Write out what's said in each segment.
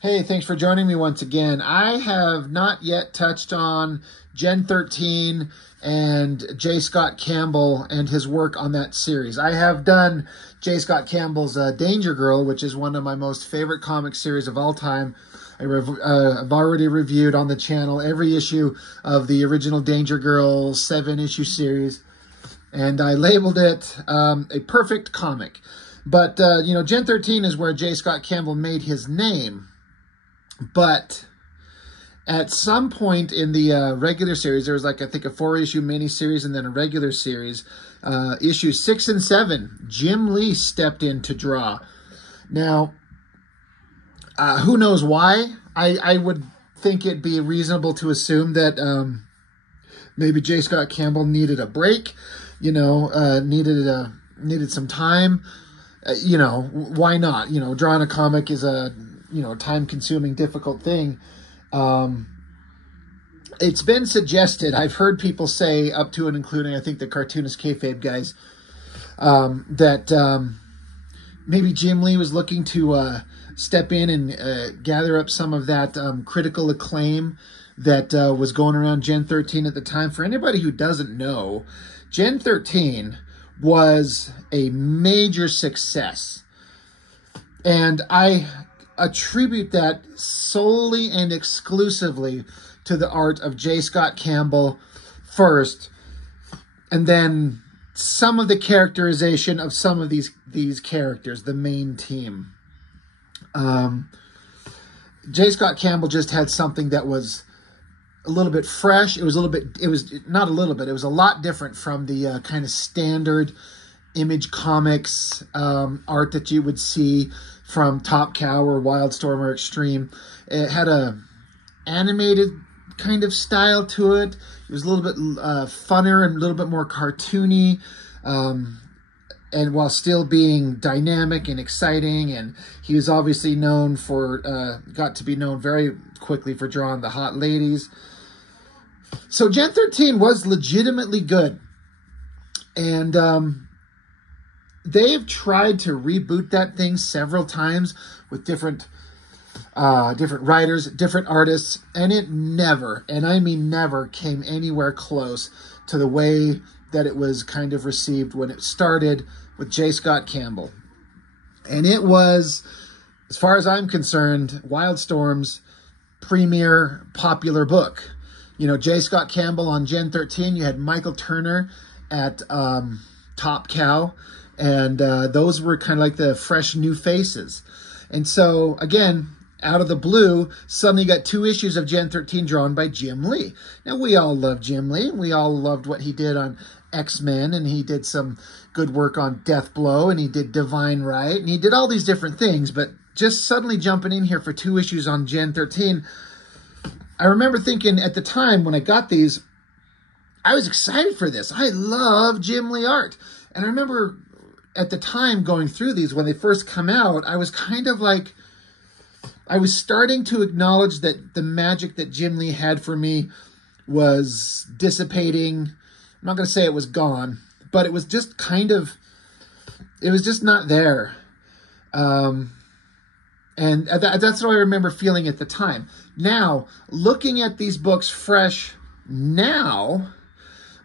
Hey, thanks for joining me once again. I have not yet touched on Gen 13 and J. Scott Campbell and his work on that series. I have done J. Scott Campbell's Danger Girl, which is one of my most favorite comic series of all time. I've already reviewed on the channel every issue of the original Danger Girl 7-issue series, and I labeled it a perfect comic. But, Gen 13 is where J. Scott Campbell made his name. But at some point in the regular series, there was I think a 4-issue miniseries and then a regular series. Issues 6 and 7, Jim Lee stepped in to draw. Now, who knows why? I would think it'd be reasonable to assume that maybe J. Scott Campbell needed a break, needed some time. Why not? Drawing a comic is a time-consuming, difficult thing. It's been suggested, I've heard people say, up to and including, I think, the cartoonist kayfabe guys, that maybe Jim Lee was looking to step in and gather up some of that critical acclaim that was going around Gen 13 at the time. For anybody who doesn't know, Gen 13 was a major success. And I attribute that solely and exclusively to the art of J. Scott Campbell first, and then some of the characterization of some of these characters, the main team. J. Scott Campbell just had something that was a little bit fresh. It was a lot different from the kind of standard Image Comics art that you would see from Top Cow or Wildstorm or Extreme. It had a animated kind of style to it. It was a little bit funner and a little bit more cartoony, and while still being dynamic and exciting. And he was obviously known for, got to be known very quickly for drawing the hot ladies. So Gen 13 was legitimately good. And they've tried to reboot that thing several times with different writers, different artists, and it never, and I mean never, came anywhere close to the way that it was kind of received when it started with J. Scott Campbell. And it was, as far as I'm concerned, Wildstorm's premier popular book. J. Scott Campbell on Gen 13, you had Michael Turner at Top Cow, and those were kind of like the fresh new faces. And so, again, out of the blue, suddenly you got 2 issues of Gen 13 drawn by Jim Lee. Now, we all love Jim Lee. We all loved what he did on X-Men, and he did some good work on Death Blow, and he did Divine Right, and he did all these different things. But just suddenly jumping in here for 2 issues on Gen 13, I remember thinking at the time when I got these, I was excited for this. I love Jim Lee art. And I remember at the time going through these, when they first come out, I was kind of like, I was starting to acknowledge that the magic that Jim Lee had for me was dissipating. I'm not going to say it was gone, but it was just kind of, it was just not there. And that's what I remember feeling at the time. Now, looking at these books fresh now,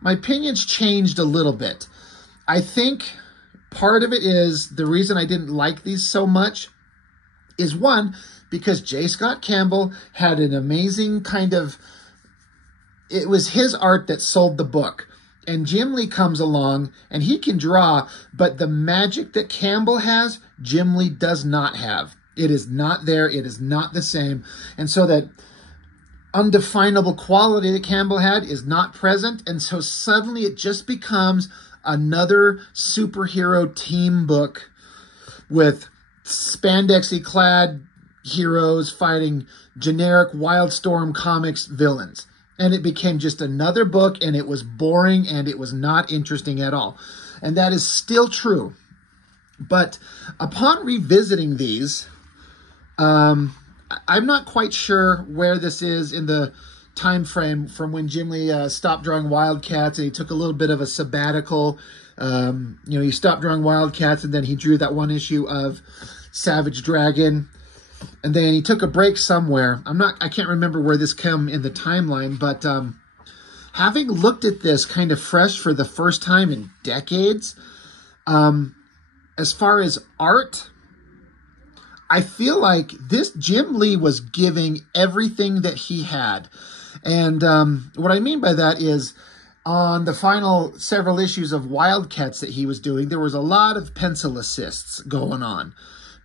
my opinion's changed a little bit. I think part of it is the reason I didn't like these so much is, one, because J. Scott Campbell had an amazing kind of, it was his art that sold the book. And Jim Lee comes along and he can draw, but the magic that Campbell has, Jim Lee does not have. It is not there. It is not the same. And so that undefinable quality that Campbell had is not present. And so suddenly it just becomes another superhero team book with spandexy clad heroes fighting generic Wildstorm Comics villains. And it became just another book, and it was boring, and it was not interesting at all. And that is still true. But upon revisiting these, I'm not quite sure where this is in the time frame from when Jim Lee stopped drawing Wildcats, and he took a little bit of a sabbatical. He stopped drawing Wildcats, and then he drew that one issue of Savage Dragon. And then he took a break somewhere. I can't remember where this came in the timeline, but having looked at this kind of fresh for the first time in decades, as far as art, I feel like this Jim Lee was giving everything that he had. And what I mean by that is on the final several issues of Wildcats that he was doing, there was a lot of pencil assists going on.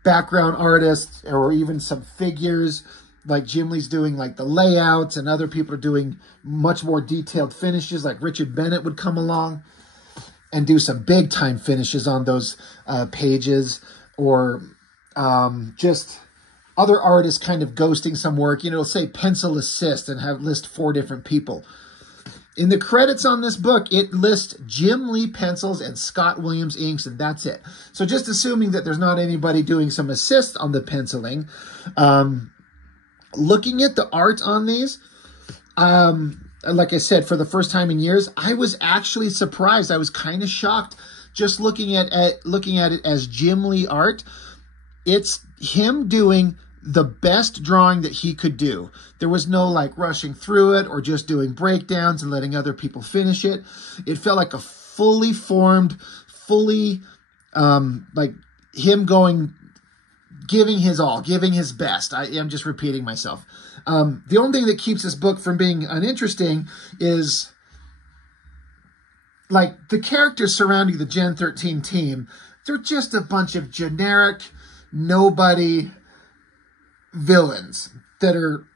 Background artists, or even some figures, like Jim Lee's doing like the layouts, and other people are doing much more detailed finishes, like Richard Bennett would come along and do some big time finishes on those pages, or just other artists kind of ghosting some work. You know, say pencil assist and list 4 different people. In the credits on this book, it lists Jim Lee pencils and Scott Williams inks, and that's it. So just assuming that there's not anybody doing some assist on the penciling, looking at the art on these, like I said, for the first time in years, I was actually surprised. I was kind of shocked just looking at it as Jim Lee art. It's him doing the best drawing that he could do. There was no like rushing through it or just doing breakdowns and letting other people finish it. It felt like a fully formed, like him giving his all, giving his best. I'm just repeating myself. The only thing that keeps this book from being uninteresting is like the characters surrounding the Gen 13 team. They're just a bunch of generic, nobody villains that are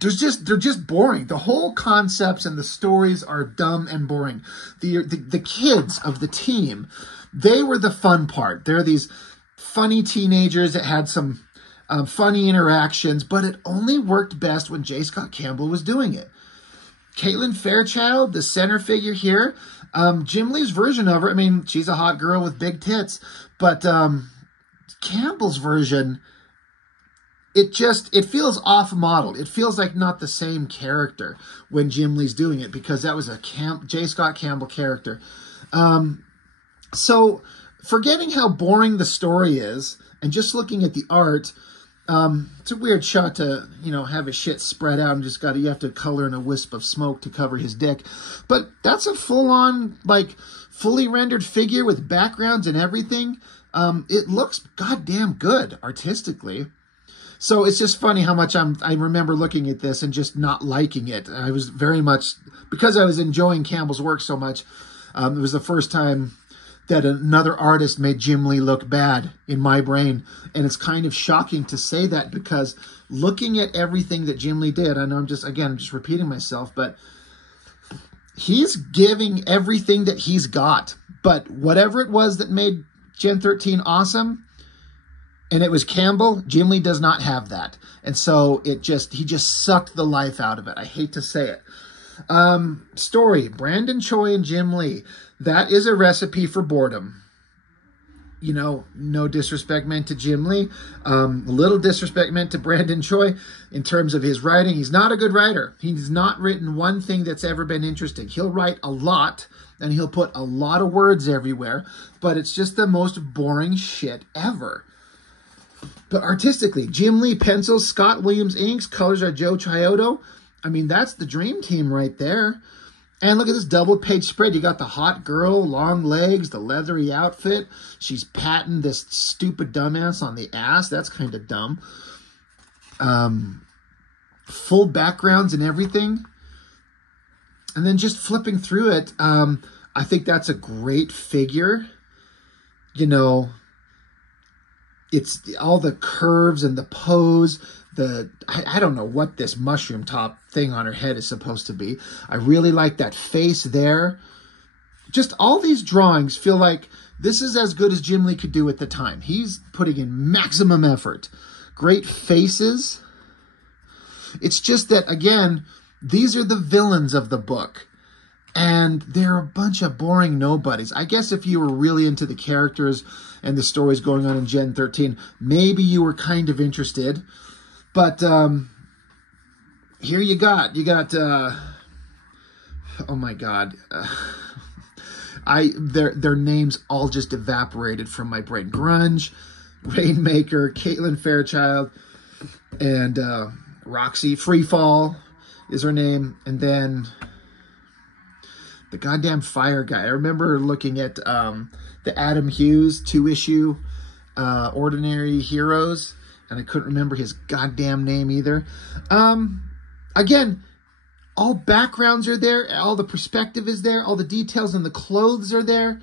they're just boring. The whole concepts and the stories are dumb and boring. The kids of the team, they were the fun part. They're these funny teenagers that had some funny interactions, but it only worked best when J. Scott Campbell was doing it. Caitlin Fairchild, the center figure here, Jim Lee's version of her, I mean, she's a hot girl with big tits, but Campbell's version, it feels off-modeled. It feels like not the same character when Jim Lee's doing it, because that was a J. Scott Campbell character. So forgetting how boring the story is and just looking at the art, it's a weird shot to, have his shit spread out and you have to color in a wisp of smoke to cover his dick. But that's a full-on, like, fully rendered figure with backgrounds and everything. It looks goddamn good artistically. So it's just funny how much I remember looking at this and just not liking it. I was very much, because I was enjoying Campbell's work so much, it was the first time that another artist made Jim Lee look bad in my brain. And it's kind of shocking to say that, because looking at everything that Jim Lee did, I know I'm just repeating myself, but he's giving everything that he's got. But whatever it was that made Gen 13 awesome, and it was Campbell, Jim Lee does not have that. And so he just sucked the life out of it. I hate to say it. Story, Brandon Choi and Jim Lee. That is a recipe for boredom. No disrespect meant to Jim Lee. A little disrespect meant to Brandon Choi in terms of his writing. He's not a good writer. He's not written one thing that's ever been interesting. He'll write a lot, and he'll put a lot of words everywhere, but it's just the most boring shit ever. But artistically, Jim Lee pencils, Scott Williams inks, colors are Joe Chiodo. I mean, that's the dream team right there. And look at this double-page spread. You got the hot girl, long legs, the leathery outfit. She's patting this stupid dumbass on the ass. That's kind of dumb. Full backgrounds and everything. And then just flipping through it, I think that's a great figure. It's all the curves and the pose. I don't know what this mushroom top thing on her head is supposed to be. I really like that face there. Just all these drawings feel like this is as good as Jim Lee could do at the time. He's putting in maximum effort. Great faces. It's just that, again, these are the villains of the book. And they're a bunch of boring nobodies. I guess if you were really into the characters and the stories going on in Gen 13, maybe you were kind of interested. But here you got, oh my God, their names all just evaporated from my brain. Grunge, Rainmaker, Caitlin Fairchild, And Roxy, Free Fall is her name. And then the goddamn fire guy. I remember looking at the Adam Hughes 2-issue Ordinary Heroes, and I couldn't remember his goddamn name either. Again, all backgrounds are there, all the perspective is there, all the details and the clothes are there.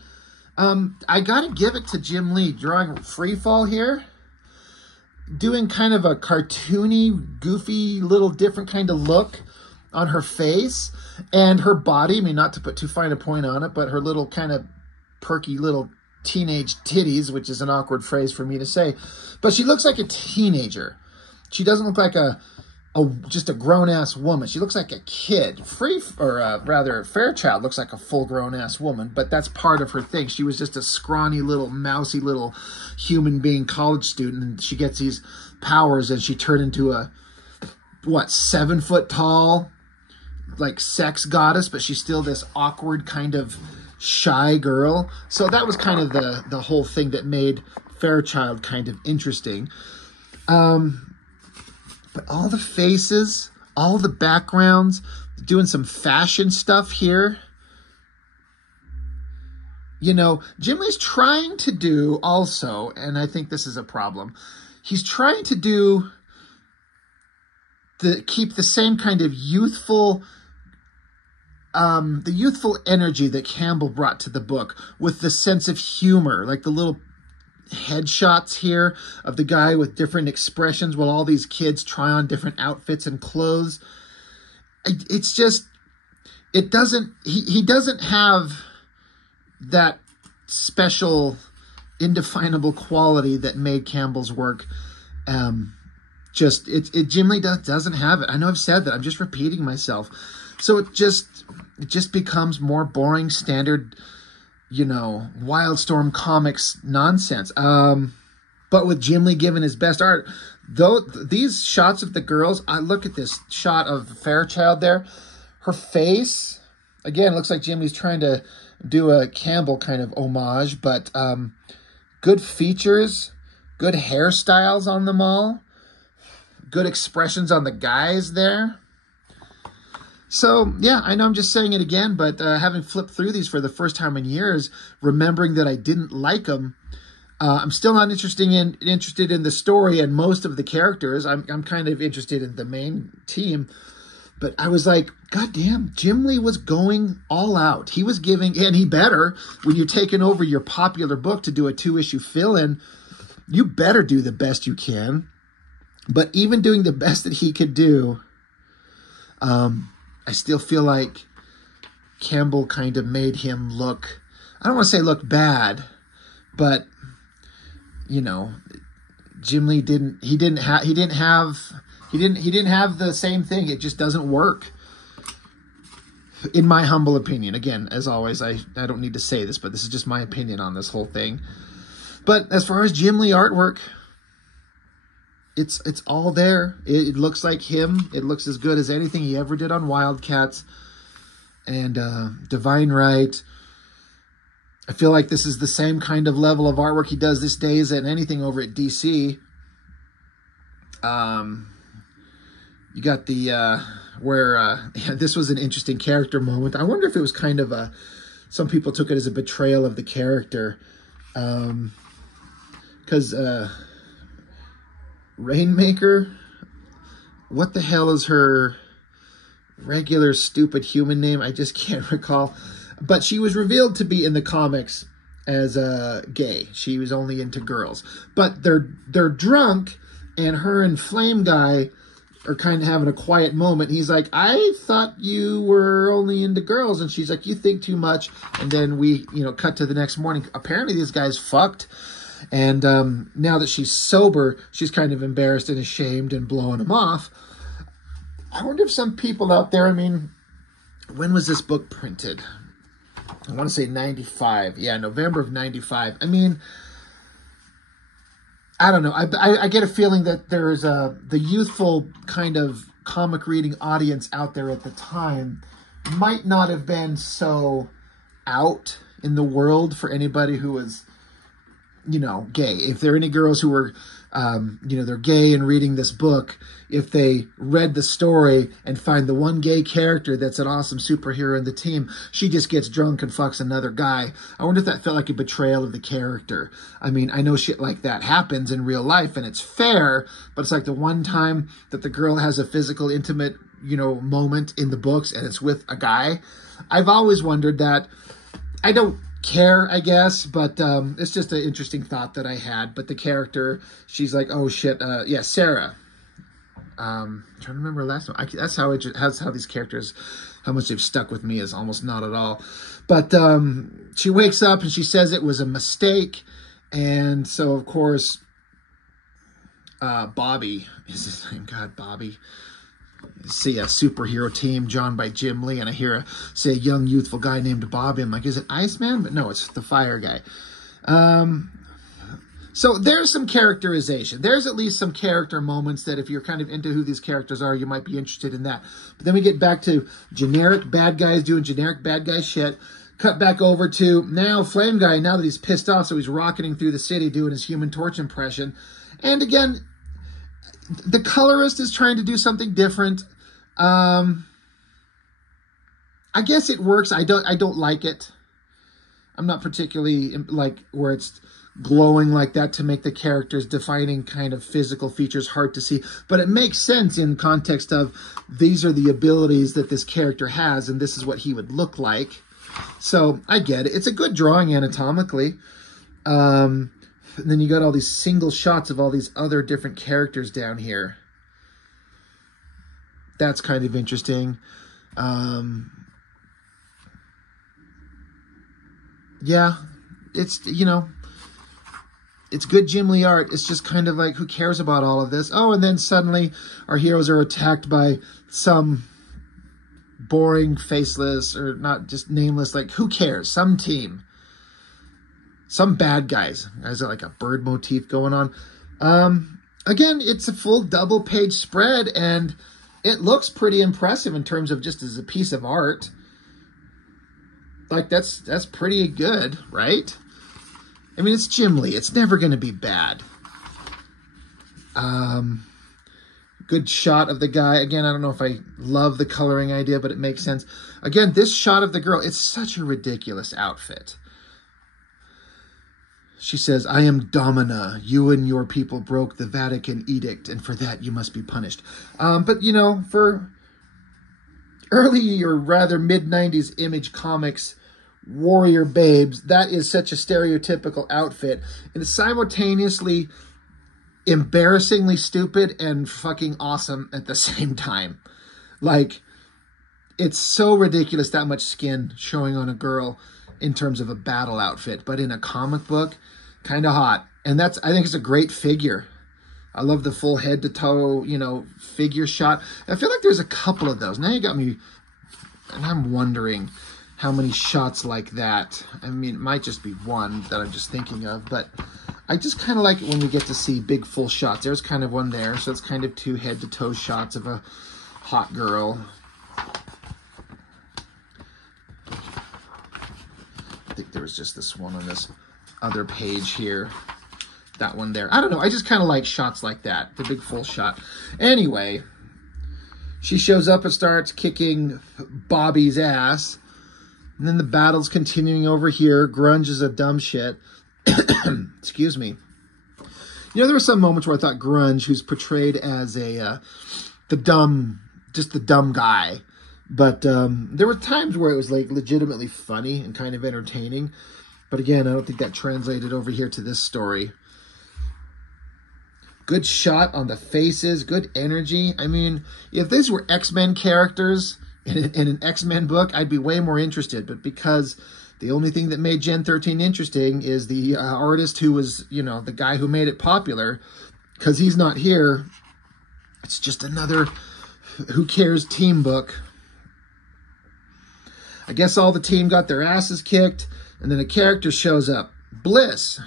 I gotta give it to Jim Lee drawing Free Fall here, doing kind of a cartoony, goofy, little different kind of look on her face and her body. I mean, not to put too fine a point on it, but her little kind of perky little teenage titties, which is an awkward phrase for me to say, but she looks like a teenager. She doesn't look like just a grown-ass woman. She looks like a kid. Fairchild looks like a full grown-ass woman, but that's part of her thing. She was just a scrawny little, mousy little human being college student, and she gets these powers, and she turned into a, 7-foot tall, like, sex goddess, but she's still this awkward kind of shy girl. So that was kind of the whole thing that made Fairchild kind of interesting. But all the faces, all the backgrounds, doing some fashion stuff here. You know, Jim Lee's trying to do also, and I think this is a problem, he's trying to keep the same kind of youthful, the youthful energy that Campbell brought to the book with the sense of humor, like the little headshots here of the guy with different expressions while all these kids try on different outfits and clothes. It's just, it doesn't, he doesn't have that special, indefinable quality that made Campbell's work. Jim Lee doesn't have it. I know I've said that. I'm just repeating myself. So it just becomes more boring, standard, you know, Wildstorm Comics nonsense. But with Jim Lee giving his best art, though, these shots of the girls, I look at this shot of Fairchild there, her face, again, looks like Jim Lee's trying to do a Campbell kind of homage, but good features, good hairstyles on them all, good expressions on the guys there. So, yeah, I know I'm just saying it again, but having flipped through these for the first time in years, remembering that I didn't like them, I'm still not interested in the story and most of the characters. I'm kind of interested in the main team. But I was like, God damn, Jim Lee was going all out. He was giving, and he better, when you're taking over your popular book to do a 2-issue fill-in, you better do the best you can. But even doing the best that he could do, I still feel like Campbell kind of made him look, I don't want to say look bad, but, you know, Jim Lee didn't have the same thing. It just doesn't work, in my humble opinion. Again, as always, I don't need to say this, but this is just my opinion on this whole thing. But as far as Jim Lee artwork, it's all there. It looks like him. It looks as good as anything he ever did on Wildcats. And Divine Right. I feel like this is the same kind of level of artwork he does these days than anything over at DC. You got the, this was an interesting character moment. I wonder if it was kind of some people took it as a betrayal of the character. Because, Rainmaker, what the hell is her regular stupid human name? I just can't recall. But she was revealed to be in the comics as gay. She was only into girls. But they're drunk, and her and Flame Guy are kind of having a quiet moment. He's like, I thought you were only into girls. And she's like, you think too much. And then we, cut to the next morning. Apparently this guy's fucked. And now that she's sober, she's kind of embarrassed and ashamed and blowing him off. I wonder if some people out there, when was this book printed? I want to say 95. Yeah, November of 95. I don't know. I get a feeling that there's the youthful kind of comic reading audience out there at the time might not have been so out in the world for anybody who was, gay. If there are any girls who were you know, they're gay and reading this book, if they read the story and find the one gay character that's an awesome superhero in the team, she just gets drunk and fucks another guy. I wonder if that felt like a betrayal of the character. I mean, I know shit like that happens in real life and it's fair, but it's like the one time that the girl has a physical, intimate, you know, moment in the books and it's with a guy. I've always wondered that. I don't care, I guess, but it's just an interesting thought that I had. But the character, she's like, oh shit, yeah, Sarah. I'm trying to remember her last one. That's how these characters, how much they've stuck with me is almost not at all. But she wakes up and she says it was a mistake, and so of course, Bobby is his name. God, Bobby. See a superhero team drawn by Jim Lee, and I hear a young youthful guy named Bobby. I'm like, is it Iceman? But no, it's the fire guy. So there's some characterization. There's at least some character moments that if you're kind of into who these characters are, you might be interested in that. But then we get back to generic bad guys doing generic bad guy shit. Cut back over to now Flame Guy, now that he's pissed off, so he's rocketing through the city doing his Human Torch impression. And again, the colorist is trying to do something different. I guess it works. I don't like it. I'm not particularly like where it's glowing like that to make the characters defining kind of physical features hard to see. But it makes sense in context of these are the abilities that this character has and this is what he would look like. So I get it. It's a good drawing anatomically. And then you got all these single shots of all these other different characters down here. That's kind of interesting. Yeah, it's, you know, it's good Jim Lee art. It's just kind of like, who cares about all of this? Oh, and then suddenly our heroes are attacked by some boring, faceless, or not just nameless, like, who cares? Some team. Some bad guys. There's like a bird motif going on. Again, it's a full double page spread, and it looks pretty impressive in terms of just as a piece of art. Like, that's pretty good, right? I mean, it's Jim Lee. It's never going to be bad. Good shot of the guy. Again, I don't know if I love the coloring idea, but it makes sense. Again, this shot of the girl, it's such a ridiculous outfit. She says, I am Domina. You and your people broke the Vatican edict, and for that you must be punished. But, you know, for early or rather mid-90s Image Comics warrior babes, that is such a stereotypical outfit. And it's simultaneously embarrassingly stupid and fucking awesome at the same time. Like, it's so ridiculous, that much skin showing on a girl in terms of a battle outfit, but in a comic book, kind of hot. And that's, I think it's a great figure. I love the full head to toe, you know, figure shot. I feel like there's a couple of those. Now you got me, and I'm wondering how many shots like that. I mean, it might just be one that I'm just thinking of, but I just kind of like it when we get to see big full shots. There's kind of one there, so it's kind of two head to toe shots of a hot girl. I think there was just this one on this other page here. That one there. I don't know. I just kind of like shots like that. The big full shot. Anyway, she shows up and starts kicking Bobby's ass. And then the battle's continuing over here. Grunge is a dumb shit. Excuse me. You know, there were some moments where I thought Grunge, who's portrayed as the dumb guy. But there were times where it was like legitimately funny and kind of entertaining. But again, I don't think that translated over here to this story. Good shot on the faces, good energy. I mean, if these were X-Men characters in an X-Men book, I'd be way more interested. But because the only thing that made Gen 13 interesting is the artist who was, you know, the guy who made it popular, because he's not here, it's just another who cares team book. I guess all the team got their asses kicked, and then a character shows up. Bliss.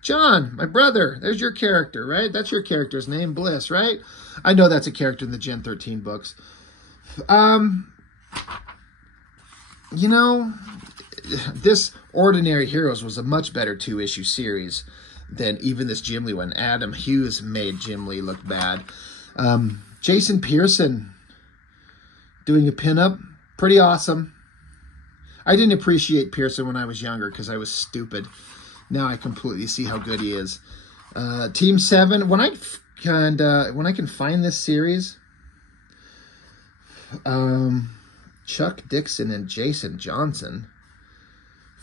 John, my brother. There's your character, right? That's your character's name, Bliss, right? I know that's a character in the Gen 13 books. You know, this Ordinary Heroes was a much better 2-issue series. than even this Jim Lee one. Adam Hughes made Jim Lee look bad. Jason Pearson doing a pinup, pretty awesome. I didn't appreciate Pearson when I was younger because I was stupid. Now I completely see how good he is. Team 7, when I can find this series, Chuck Dixon and Jason Johnson,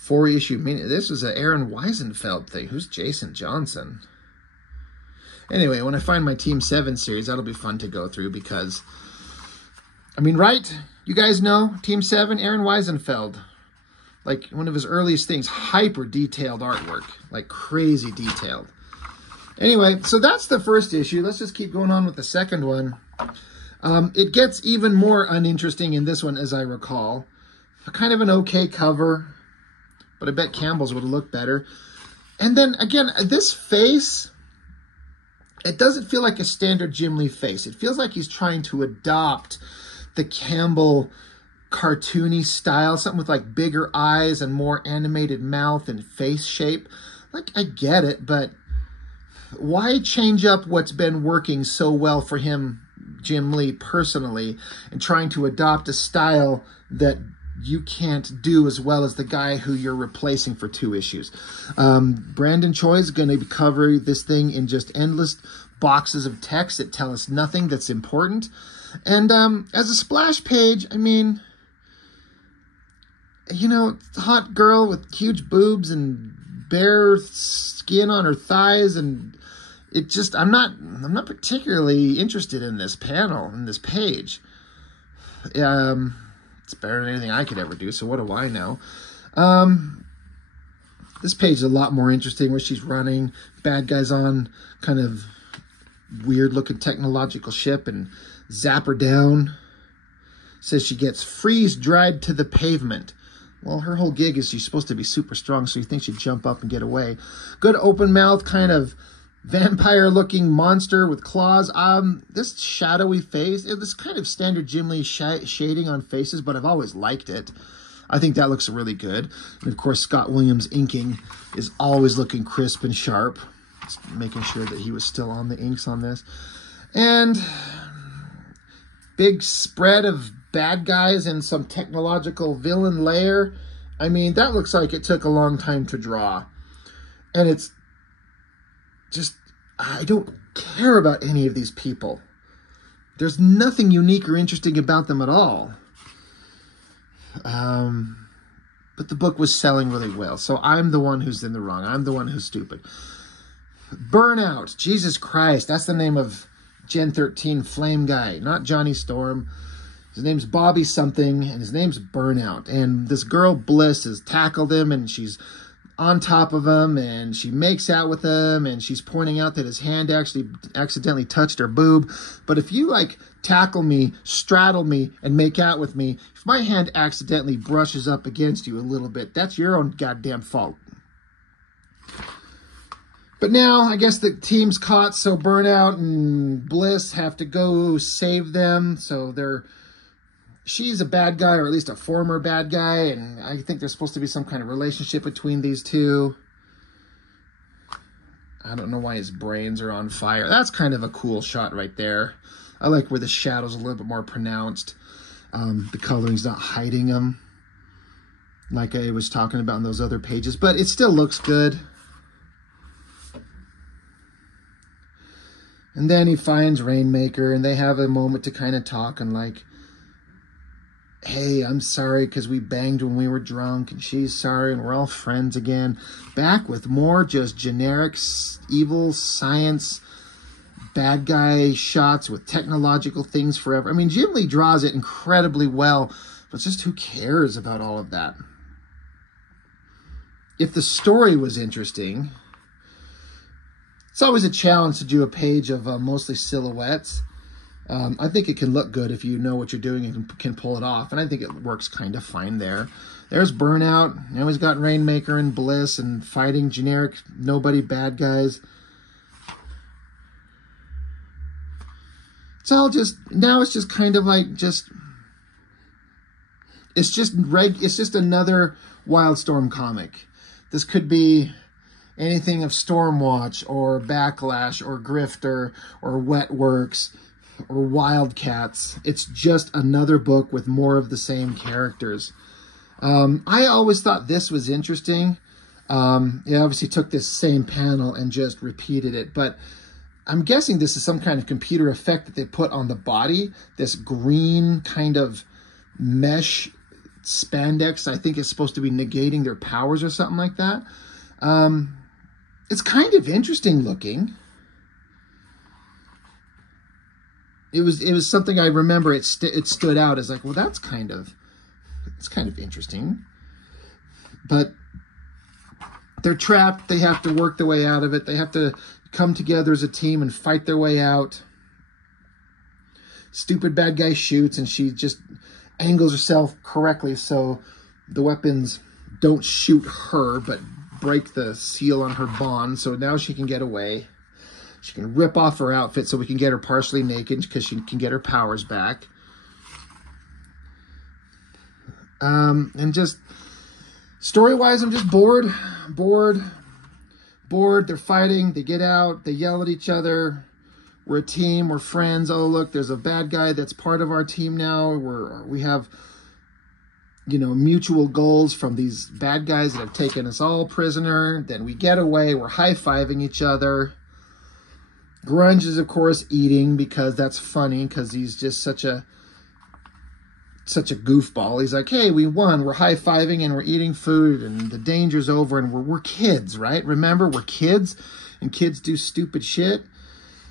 4-issue mini. This was an Aaron Weisenfeld thing. Who's Jason Johnson? Anyway, when I find my Team 7 series, that'll be fun to go through because, I mean, right? You guys know Team 7, Aaron Weisenfeld. Like, one of his earliest things, hyper detailed artwork, like crazy detailed. Anyway, so that's the first issue. Let's just keep going on with the second one. It gets even more uninteresting in this one, as I recall. Kind of an okay cover, but I bet Campbell's would have looked better. And then, again, this face, it doesn't feel like a standard Jim Lee face. It feels like he's trying to adopt the Campbell cartoony style, something with like bigger eyes and more animated mouth and face shape. Like, I get it, but why change up what's been working so well for him, Jim Lee, personally, and trying to adopt a style that you can't do as well as the guy who you're replacing for 2 issues. Brandon Choi is going to cover this thing in just endless boxes of text that tell us nothing that's important. And as a splash page, I mean, you know, hot girl with huge boobs and bare skin on her thighs, and it just, I'm not particularly interested in this panel, in this page. It's better than anything I could ever do, so what do I know? This page is a lot more interesting, where she's running, bad guys on kind of weird-looking technological ship, and zap her down. Says she gets freeze-dried to the pavement. Well, her whole gig is she's supposed to be super strong, so you think she'd jump up and get away. Good open mouth, kind of vampire-looking monster with claws. This shadowy face, this kind of standard Jim Lee shading on faces, but I've always liked it. I think that looks really good. And of course, Scott Williams' inking is always looking crisp and sharp. Just making sure that he was still on the inks on this. And big spread of bad guys and some technological villain lair. I mean, that looks like it took a long time to draw. And it's just, I don't care about any of these people. There's nothing unique or interesting about them at all. But the book was selling really well, so I'm the one who's in the wrong. I'm the one who's stupid. Burnout. Jesus Christ, that's the name of Gen13 Flame Guy, not Johnny Storm. His name's Bobby something, and his name's Burnout. And this girl, Bliss, has tackled him, and she's on top of him, and she makes out with him, and she's pointing out that his hand actually accidentally touched her boob. But if you, like, tackle me, straddle me, and make out with me, if my hand accidentally brushes up against you a little bit, that's your own goddamn fault. But now, I guess the team's caught, so Burnout and Bliss have to go save them. So she's a bad guy, or at least a former bad guy, and I think there's supposed to be some kind of relationship between these two. I don't know why his brains are on fire. That's kind of a cool shot right there. I like where the shadow's a little bit more pronounced. The coloring's not hiding them, like I was talking about in those other pages, but it still looks good. And then he finds Rainmaker, and they have a moment to kind of talk and like, hey, I'm sorry because we banged when we were drunk, and she's sorry, and we're all friends again. Back with more just generic evil science bad guy shots with technological things forever. I mean, Jim Lee draws it incredibly well, but just who cares about all of that? If the story was interesting, it's always a challenge to do a page of mostly silhouettes. I think it can look good if you know what you're doing and can pull it off. And I think it works kind of fine there. There's Burnout. Now he's got Rainmaker and Bliss and fighting generic nobody bad guys. It's all just, now it's just kind of like it's just another Wildstorm comic. This could be anything of Stormwatch or Backlash or Grifter or Wetworks or Wildcats. It's just another book with more of the same characters. I always thought this was interesting. It obviously took this same panel and just repeated it, but I'm guessing this is some kind of computer effect that they put on the body. This green kind of mesh spandex, I think, is supposed to be negating their powers or something like that. It's kind of interesting looking. It was something I remember. It stood out as like, well, it's kind of interesting. But they're trapped. They have to work their way out of it. They have to come together as a team and fight their way out. Stupid bad guy shoots, and she just angles herself correctly so the weapons don't shoot her, but break the seal on her bond. So now she can get away. She can rip off her outfit so we can get her partially naked because she can get her powers back. And just story-wise, I'm just bored. They're fighting. They get out. They yell at each other. We're a team. We're friends. Oh, look, there's a bad guy that's part of our team now. We have, you know, mutual goals from these bad guys that have taken us all prisoner. Then we get away. We're high-fiving each other. Grunge is, of course, eating because that's funny because he's just such a goofball. He's like, hey, we won. We're high-fiving and we're eating food and the danger's over and we're kids, right? Remember, we're kids and kids do stupid shit.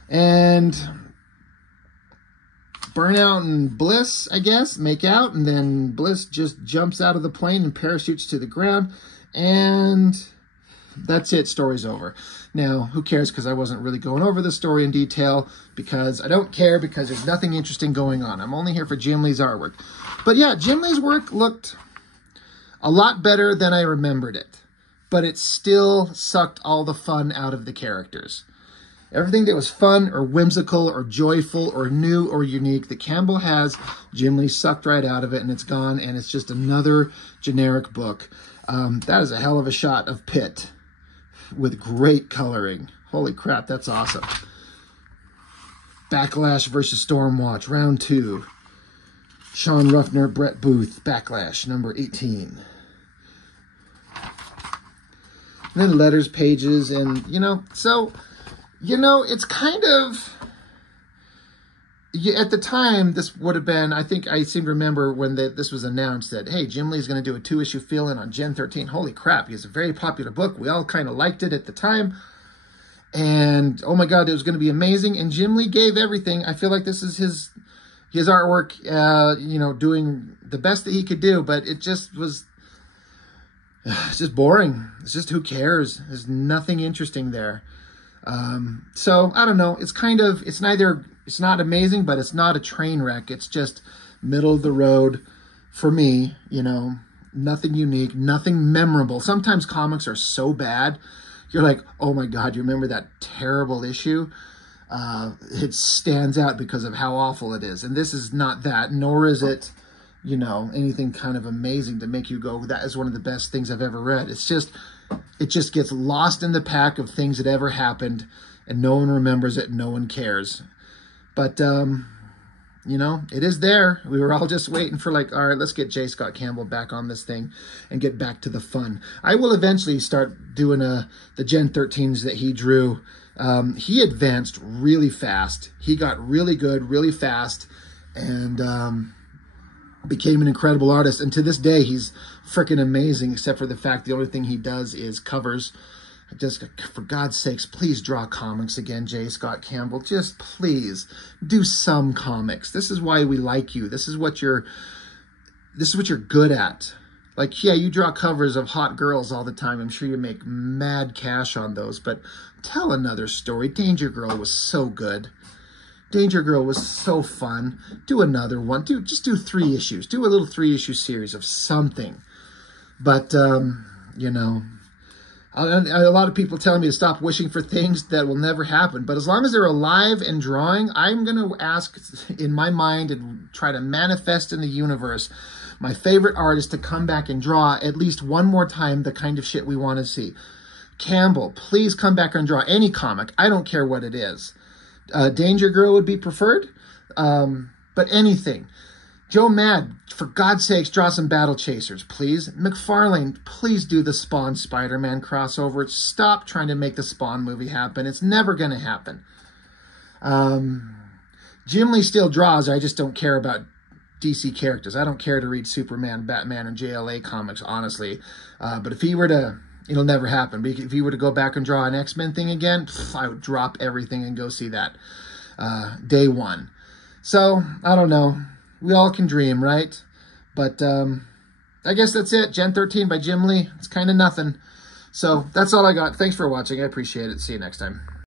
And Burnout and Bliss, I guess, make out, and then Bliss just jumps out of the plane and parachutes to the ground, and that's it. Story's over. Now, who cares, because I wasn't really going over the story in detail, because I don't care, because there's nothing interesting going on. I'm only here for Jim Lee's artwork. But yeah, Jim Lee's work looked a lot better than I remembered it, but it still sucked all the fun out of the characters. Everything that was fun or whimsical or joyful or new or unique that Campbell has, Jim Lee sucked right out of it, and it's gone, and it's just another generic book. That is a hell of a shot of Pitt with great coloring. Holy crap, that's awesome. Backlash versus Stormwatch, round 2. Sean Ruffner, Brett Booth, Backlash, number 18. And then letters, pages, and, it's kind of, at the time, this would have been, I think I seem to remember when this was announced that, hey, Jim Lee's going to do a 2-issue fill-in on Gen 13. Holy crap, it's a very popular book. We all kind of liked it at the time. And, oh my God, it was going to be amazing. And Jim Lee gave everything. I feel like this is his artwork, doing the best that he could do. But it just was, it's just boring. It's just, who cares? There's nothing interesting there. So I don't know. It's not amazing, but it's not a train wreck. It's just middle of the road for me, nothing unique, nothing memorable. Sometimes comics are so bad. You're like, oh my God, you remember that terrible issue? It stands out because of how awful it is. And this is not that, nor is it, anything kind of amazing to make you go, that is one of the best things I've ever read. It just gets lost in the pack of things that ever happened, and no one remembers it, and no one cares. But, it is there. We were all just waiting for, all right, let's get J. Scott Campbell back on this thing and get back to the fun. I will eventually start doing the Gen 13s that he drew. He advanced really fast. He got really good really fast, and became an incredible artist. And to this day, he's freaking amazing, except for the fact the only thing he does is covers. Just, for God's sakes, please draw comics again, J. Scott Campbell. Just please do some comics. This is why we like you. This is what you're good at. Yeah, you draw covers of hot girls all the time. I'm sure you make mad cash on those, but tell another story. Danger Girl was so good. Danger Girl was so fun. Do another one. Just do 3 issues. Do a little 3-issue series of something. But, a lot of people telling me to stop wishing for things that will never happen. But as long as they're alive and drawing, I'm going to ask in my mind and try to manifest in the universe my favorite artist to come back and draw at least one more time the kind of shit we want to see. Campbell, please come back and draw any comic. I don't care what it is. Danger Girl would be preferred, but anything. Joe Mad, for God's sakes, draw some Battle Chasers, please. McFarlane, please do the Spawn Spider-Man crossover. Stop trying to make the Spawn movie happen. It's never going to happen. Jim Lee still draws. I just don't care about DC characters. I don't care to read Superman, Batman, and JLA comics, honestly. But if he were to, it'll never happen. But if he were to go back and draw an X-Men thing again, I would drop everything and go see that day one. So, I don't know. We all can dream, right? But I guess that's it. Gen 13 by Jim Lee. It's kind of nothing. So that's all I got. Thanks for watching. I appreciate it. See you next time.